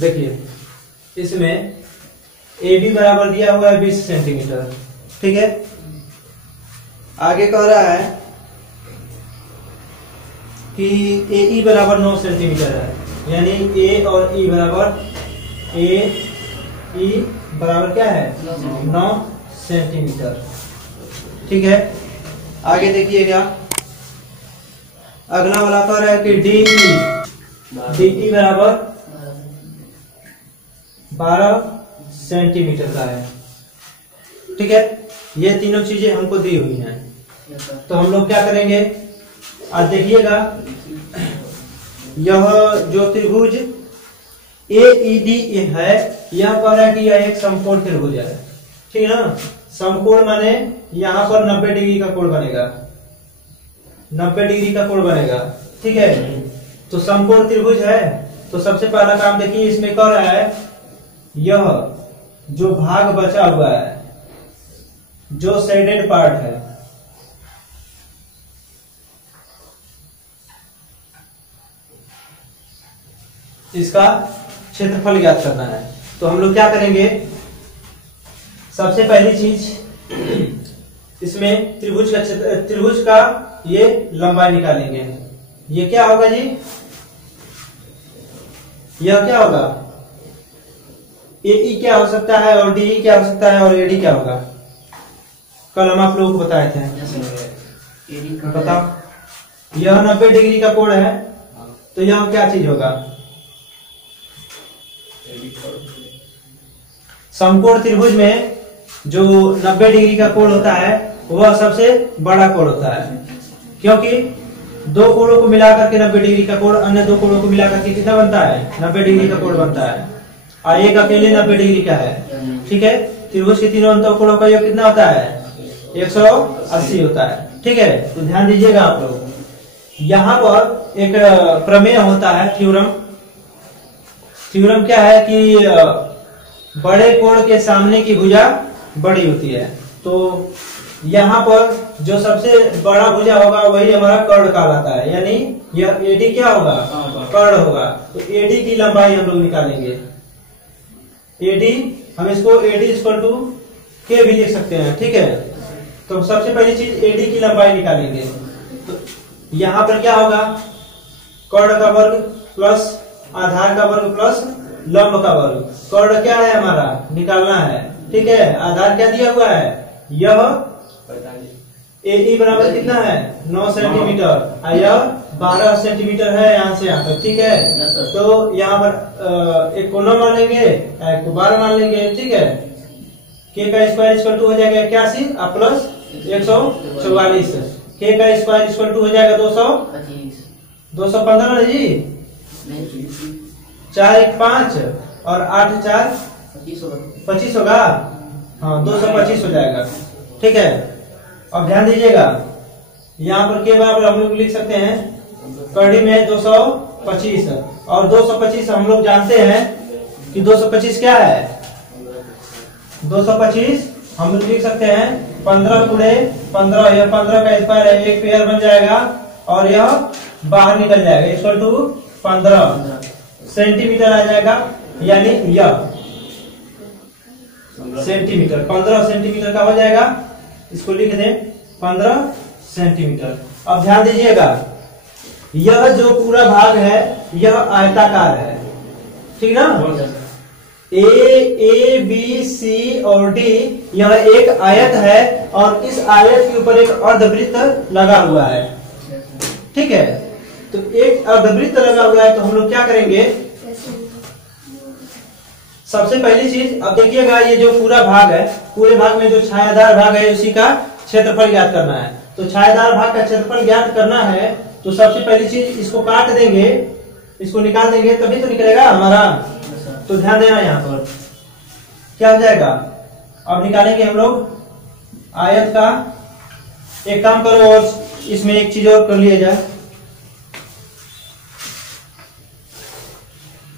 देखिए इसमें A B बराबर दिया हुआ है 20 सेंटीमीटर, ठीक है। आगे कह रहा है कि ए ई बराबर 9 सेंटीमीटर है, यानी ए और ई बराबर क्या है 9 सेंटीमीटर, ठीक है। आगे देखिएगा अगला वाला कह रहा है कि डी ई बराबर 12 सेंटीमीटर का है, ठीक है। ये तीनों चीजें हमको दी हुई हैं, तो हम लोग क्या करेंगे, आज देखिएगा यह जो त्रिभुज AED है, यह कह रहा है कि यह एक समकोण त्रिभुज है, ठीक है ना। समकोण माने यहाँ पर 90 डिग्री का कोण बनेगा, 90 डिग्री का कोण बनेगा, ठीक है। तो समकोण त्रिभुज है, तो सबसे पहला काम देखिए इसमें कह रहा है यह जो भाग बचा हुआ है, जो शेडेड पार्ट है, इसका क्षेत्रफल ज्ञात करना है। तो हम लोग क्या करेंगे, सबसे पहली चीज इसमें त्रिभुज का ये लंबाई निकालेंगे। ये क्या होगा जी, यह क्या होगा, AE क्या हो सकता है और DE क्या हो सकता है और AD क्या होगा, कल हम आप लोगों को बताए थे। बताओ, यह 90 डिग्री का कोण है, तो यह क्या चीज होगा, समकोण त्रिभुज में जो 90 डिग्री का कोण होता है वह सबसे बड़ा कोण होता है, क्योंकि दो कोणों को मिलाकर के 90 डिग्री का कोण अन्य दो कोणों को मिलाकर के कितना बनता है 90 डिग्री का कोण बनता है, और एक अकेले 90 डिग्री का है, ठीक है। त्रिभुज के तीनों अंत कोणों का योग कितना होता है 180 होता है, ठीक है। तो ध्यान दीजिएगा आप लोग, यहाँ पर एक प्रमेय होता है, थ्योरम क्या है कि बड़े कोण के सामने की भुजा बड़ी होती है, तो यहाँ पर जो सबसे बड़ा भुजा होगा वही हमारा कर्ण कहलाता है, यानी यह AD क्या होगा, कर्ण होगा। तो AD की लंबाई हम लोग निकालेंगे, AD हम इसको AD इक्वल टू K भी लिख सकते हैं, ठीक है। तो सबसे पहली चीज AD की लंबाई निकालेंगे, तो यहाँ पर क्या होगा, कर्ण का वर्ग प्लस आधार का वर्ग प्लस लंब का वर्ग। कर्ण क्या है हमारा, निकालना है, ठीक है। आधार क्या दिया हुआ है, यह AE बराबर कितना है 9 सेंटीमीटर, और यह 12 सेंटीमीटर है यहाँ से यहाँ तक, ठीक है। तो यहाँ पर एक को 9 मान लेंगे, एक को 12 मान लेंगे, ठीक है। K का स्क्वायर इक्वल टू हो जाएगा 81 और प्लस 144, K का स्क्वायर इक्वल टू हो जाएगा 215 जी, 4 1 5 और 8 4 25 होगा, हाँ 225 हो जाएगा, ठीक है। अब ध्यान दीजिएगा यहाँ पर के बराबर हम लोग लिख सकते हैं कड़ी में 225, और 225 हम लोग जानते हैं कि 225 क्या है, 225 हम लोग लिख सकते हैं 15 गुणे 15, यह 15 का स्क्वायर है, एक पेयर बन जाएगा और यह बाहर निकल जाएगा, इक्वल टू 15 सेंटीमीटर आ जाएगा, यानी यह सेंटीमीटर 15 सेंटीमीटर का हो जाएगा, इसको लिख दें 15 सेंटीमीटर। अब ध्यान दीजिएगा यह जो पूरा भाग है यह आयताकार है, ठीक ना। ए बी सी और डी यह एक आयत है और इस आयत के ऊपर एक अर्धवृत्त लगा हुआ है, ठीक है। तो एक अर्धवृत्त लगा हुआ है, तो हम लोग क्या करेंगे, सबसे पहली चीज अब देखिएगा ये जो पूरा भाग है, पूरे भाग में जो छायादार भाग है उसी का क्षेत्रफल ज्ञात करना है। तो छायादार भाग का क्षेत्रफल ज्ञात करना है, तो सबसे पहली चीज इसको काट देंगे, इसको निकाल देंगे, तभी तो निकलेगा हमारा। तो ध्यान देना यहाँ पर क्या हो जाएगा, अब निकालेंगे हम लोग आयत का। एक काम करो और इसमें एक चीज और कर लिया जाए,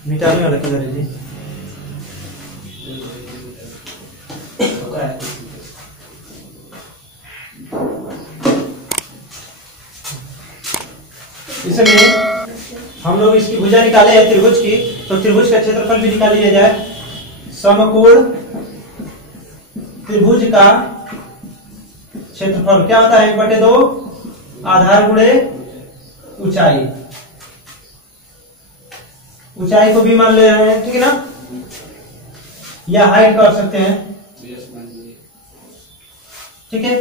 मिटाने वाला किधर है जी, इसमें हम लोग इसकी भुजा निकाले हैं त्रिभुज की, तो त्रिभुज का क्षेत्रफल भी निकाल लिया जाए। समकोण त्रिभुज का क्षेत्रफल क्या होता है? 1/2 आधार गुणे ऊंचाई। ऊंचाई को भी मान ले रहे हैं, ठीक है ना, या हाइट कर सकते हैं, ठीक है।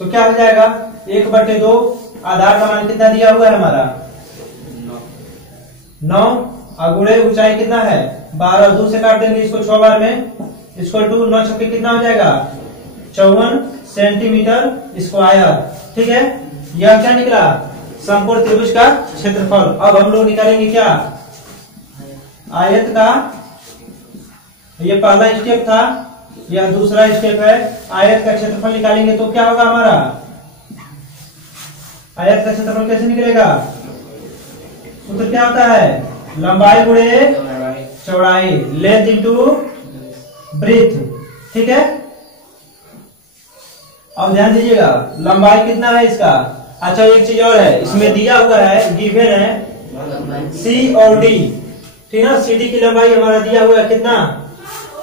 तो क्या हो जाएगा? 1/2 आधार का मान कितना दिया हुआ है हमारा? 9 और गुणे ऊंचाई कितना है? 12। 2 से काट देंगे इसको 6 बार में, इक्वल टू 9 छक्के कितना हो जाएगा? 54 सेंटीमीटर स्क्वायर, ठीक है। यह क्या निकला? समकोण त्रिभुज का क्षेत्रफल। अब हम लोग निकालेंगे क्या? आयत का, ये पहला स्टेप था, यह दूसरा स्टेप है। आयत का क्षेत्रफल निकालेंगे तो क्या होगा हमारा? आयत का क्षेत्रफल कैसे निकलेगा? सूत्र क्या होता है? लंबाई गुणे चौड़ाई, लेंथ इंटू ब्रेथ, ठीक है। अब ध्यान दीजिएगा, लंबाई कितना है इसका? अच्छा एक चीज और है, इसमें दिया हुआ है, गिवन है सी और डी, ठीक है ना। सी डी की लंबाई हमारा दिया हुआ है कितना?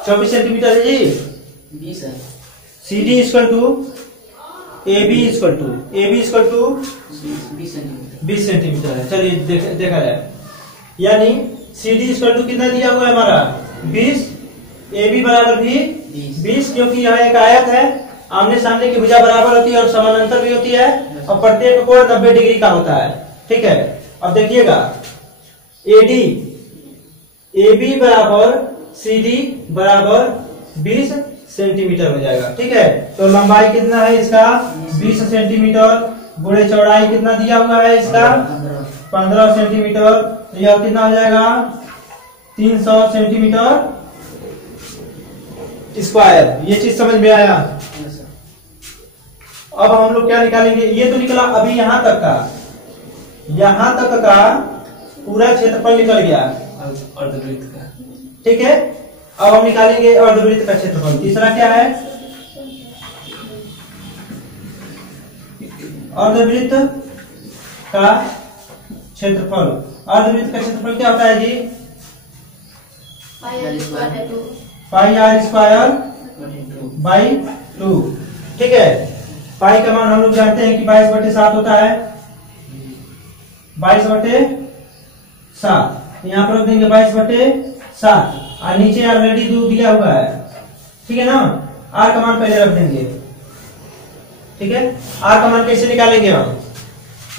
24 सेंटीमीटर है जी। 20 है। C D equal to A B equal to 20 centimetre है। चलिए देखा जाए, यानी सी डी इक्वल टू कितना दिया हुआ है हमारा? 20, ए बी बराबर भी 20, क्योंकि यहाँ एक आयत है, आमने सामने की भुजा बराबर होती है और समानांतर भी होती है, और प्रत्येक कोण 90 डिग्री का होता है, ठीक है। अब देखिएगा, एडी ए बी बराबर सी डी बराबर 20 सेंटीमीटर हो जाएगा, ठीक है। तो लंबाई कितना है इसका? 20 सेंटीमीटर, गुणे चौड़ाई कितना दिया हुआ है इसका? 15 सेंटीमीटर, तो यह कितना हो जाएगा? 300 सेंटीमीटर स्क्वायर। ये चीज समझ में आया? अब हम लोग क्या निकालेंगे? ये तो निकला अभी यहां तक का पूरा क्षेत्रफल निकल गया, अर्धवृत्त का, ठीक है। अब हम निकालेंगे अर्धवृत्त का क्षेत्रफल। तीसरा क्या है? अर्धवृत्त का क्षेत्रफल। अर्धवृत्त का क्षेत्रफल क्या होता है जी? पाई आर स्क्वायर बाई 2, ठीक है। पाई का मान हम लोग जानते हैं कि 22/7 होता है, 22/7। यहाँ पर रख देंगे 22/7, और नीचे ऑलरेडी 2 दिया हुआ है, ठीक है ना। आर का मान पहले रख देंगे, ठीक है। आर का मान कैसे निकालेंगे हम?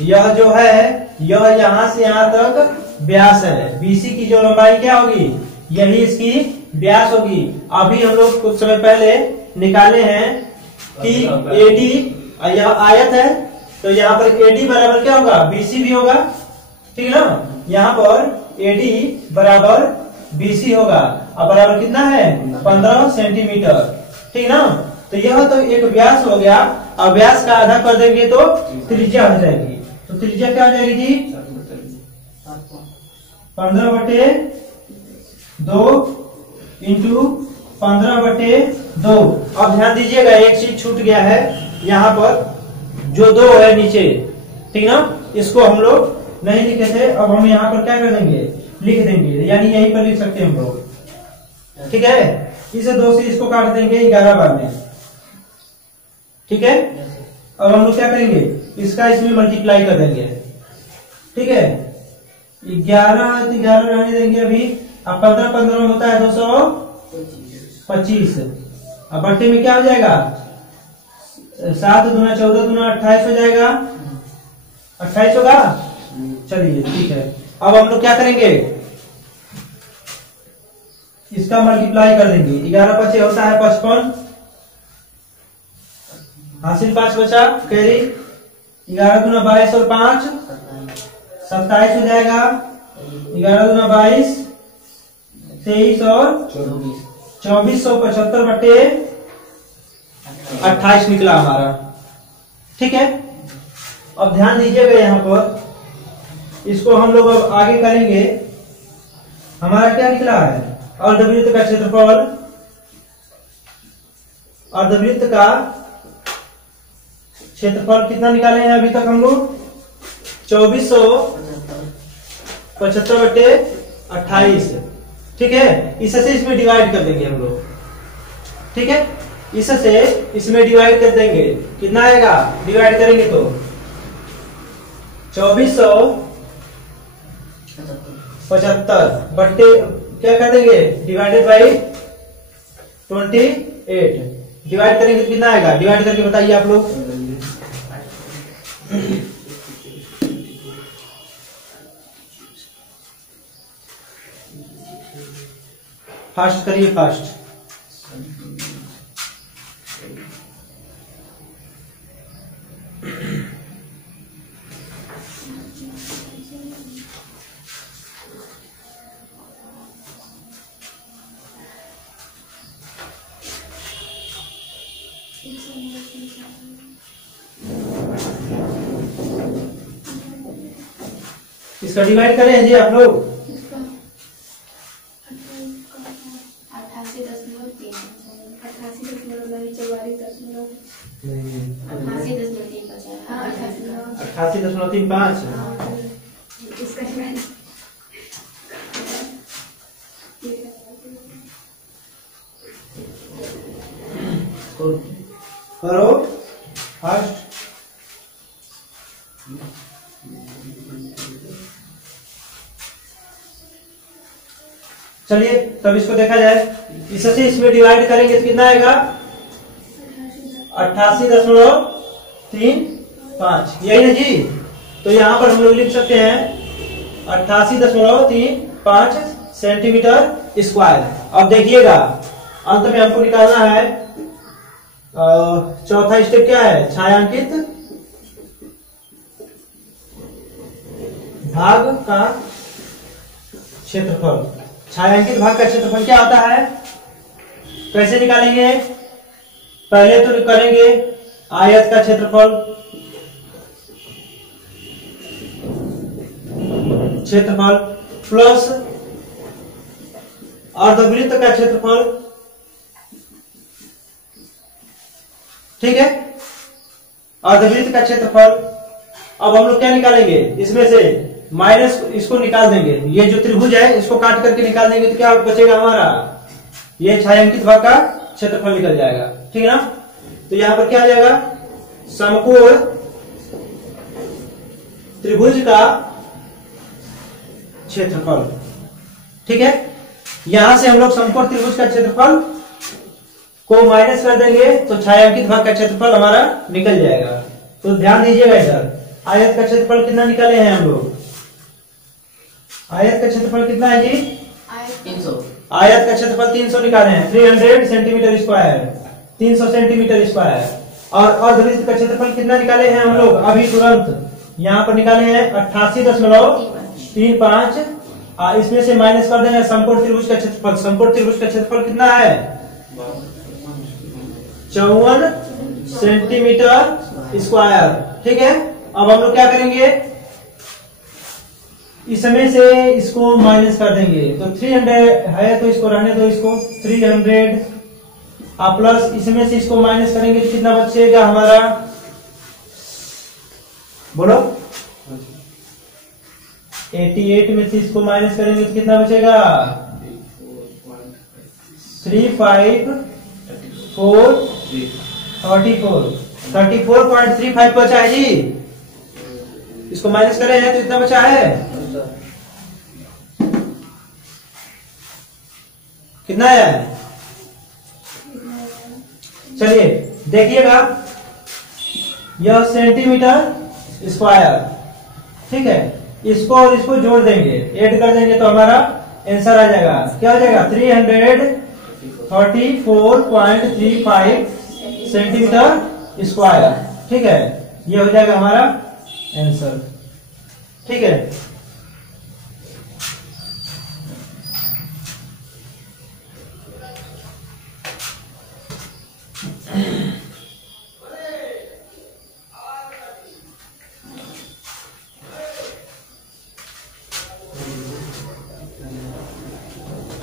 यह जो है, यह यहां से यहां तक व्यास है। बीसी की जो लंबाई क्या होगी? यही इसकी व्यास होगी। अभी हम लोग कुछ समय पहले निकाले हैं कि एडी, यह आयत है, तो यहाँ पर एडी बराबर क्या होगा? बीसी भी होगा, ठीक है ना। यहाँ पर एडी बराबर बीसी होगा, और बराबर कितना है? 15 सेंटीमीटर, ठीक है ना। तो यह तो एक व्यास हो गया, और व्यास का आधा कर देंगे तो त्रिज्या हो जाएगी। तो त्रिज्या क्या हो जाएगी जी? 15/2 इंटू 15/2। अब ध्यान दीजिएगा, एक चीज छूट गया है यहाँ पर, जो 2 है नीचे, ठीक ना, इसको हम लोग नहीं लिखे थे। अब हम यहाँ पर क्या कर देंगे? लिख देंगे, यानी यहीं पर लिख सकते हैं हम लोग, ठीक है। इसे 2 से इसको काट देंगे 11 बार में, ठीक है। अब हम लोग क्या करेंगे? इसका इसमें मल्टीप्लाई कर देंगे, ठीक है। 11 तो 11 रहने देंगे अभी। अब 15 होता है 225, अब बट्टे में क्या हो जाएगा? 7 दूना 14 दूना 28 हो जाएगा, 28 होगा। चलिए ठीक है। अब हम लोग क्या करेंगे? इसका मल्टीप्लाई कर देंगे। 11 × 5 होता है 55, हासिल 5 बचा, कैरी 11 दूना 22 और 5 27 हो जाएगा। 11 दूना 22, 23 और 2475/28 निकला हमारा, ठीक है। अब ध्यान दीजिएगा यहाँ पर, इसको हम लोग अब आगे करेंगे। हमारा क्या निकला है? अर्धवृत्त का क्षेत्रफल, अर्धवृत्त का क्षेत्रफल कितना निकाले हैं अभी तक हम लोग? 2400, 75/28, ठीक है। इससे इसमें डिवाइड कर देंगे हम लोग, ठीक है। इससे इसमें डिवाइड कर देंगे, कितना आएगा, डिवाइड करेंगे तो 2475 बट्टे क्या कर देंगे, डिवाइडेड बाई 28, डिवाइड करेंगे तो कितना आएगा, डिवाइड करके बताइए आप लोग। फास्ट करिए, फास्ट। इसका डिवाइड करें जी आप लोग, 88.35। करो फास्ट। चलिए तब इसको देखा जाए, इससे इसमें डिवाइड करेंगे तो कितना आएगा, 88.35, यही ना जी। तो यहाँ पर हम लोग लिख सकते हैं 88.35 सेंटीमीटर स्क्वायर। अब देखिएगा अंत में हमको निकालना है, चौथा स्टेप क्या है, छायांकित भाग का क्षेत्रफल। छायांकित भाग का क्षेत्रफल क्या होता है, कैसे निकालेंगे, पहले तो करेंगे आयत का क्षेत्रफल, प्लस अर्धवृत्त का क्षेत्रफल, ठीक है, अर्धवृत्त का क्षेत्रफल। अब हम लोग क्या निकालेंगे, इसमें से माइनस इसको निकाल देंगे, ये जो त्रिभुज है इसको काट करके निकाल देंगे तो क्या बचेगा हमारा, ये छायांकित भाग का क्षेत्रफल निकल जाएगा, ठीक है ना। तो यहां पर क्या आ जाएगा, समकोण त्रिभुज का क्षेत्रफल, ठीक है। यहां से हम लोग समकोण त्रिभुज का क्षेत्रफल को माइनस कर देंगे तो छायांकित भाग का क्षेत्रफल हमारा निकल जाएगा। तो ध्यान दीजिएगा इधर, आयत का क्षेत्रफल कितना निकाले हैं हम लोग, आयत का क्षेत्रफल कितना है जी, 300। आयत का क्षेत्रफल 300 निकाले हैं, 300 सेंटीमीटर स्क्वायर, 300 सेंटीमीटर स्क्वायर। और अर्धवृत्त का क्षेत्रफल कितना निकाले हैं हम लोग अभी तुरंत, यहाँ पर निकाले हैं 88.35। इसमें से माइनस कर देंगे समकोण त्रिभुज का क्षेत्रफल, समकोण त्रिभुज का क्षेत्रफल कितना है, 54 सेंटीमीटर स्क्वायर, ठीक है। अब हम लोग क्या करेंगे, इसमें से इसको माइनस कर देंगे तो 300 है तो इसको रहने दो, इसको 300 प्लस इसमें से इसको माइनस करेंगे तो कितना बचेगा हमारा, बोलो 88 में से इसको माइनस करेंगे तो कितना बचेगा, 34.35 बचा है जी। इसको माइनस करें हैं तो इतना बचा है, कितना है, चलिए देखिएगा, यह सेंटीमीटर स्क्वायर, ठीक है। इसको और इसको जोड़ देंगे, ऐड कर देंगे तो हमारा आंसर आ जाएगा, क्या हो जाएगा, 334.35 सेंटीमीटर स्क्वायर, ठीक है। ये हो जाएगा हमारा आंसर, ठीक है।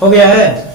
हो गया है।